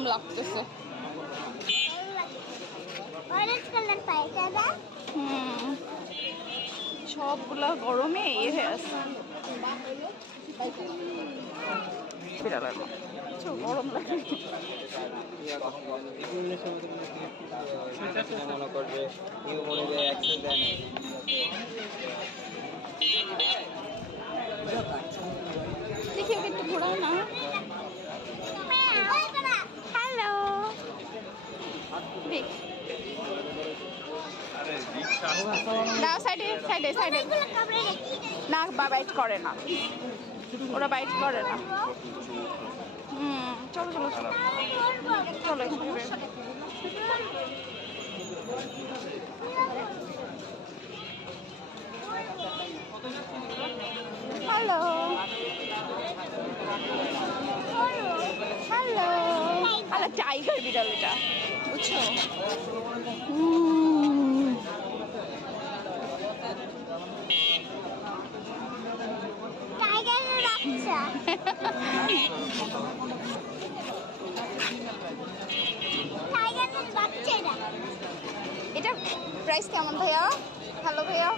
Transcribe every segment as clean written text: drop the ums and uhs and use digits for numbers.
গরম লাগতেছে। সবগুলা গরমে হয়ে আছে। গরম লাগে। দেখি ওকে একটু ঘোরাও না। হ্যালো না, সাইডে সাইডে সাইডে না, বাইট করে না, ওরা বাইট করে না। চলো চলো চলো চলো। হ্যালো হ্যালো আলা টাইগার বিড়াল এটা, বুঝছো? টাইগারের বাচ্চা। টাইগারের বাচ্চা এটা। এটা প্রাইস কেমন ভাইয়া? হ্যালো ভাইয়া,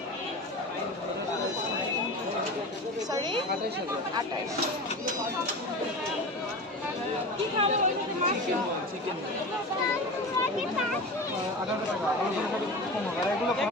সরি 28। কি খাবো? চিকেন।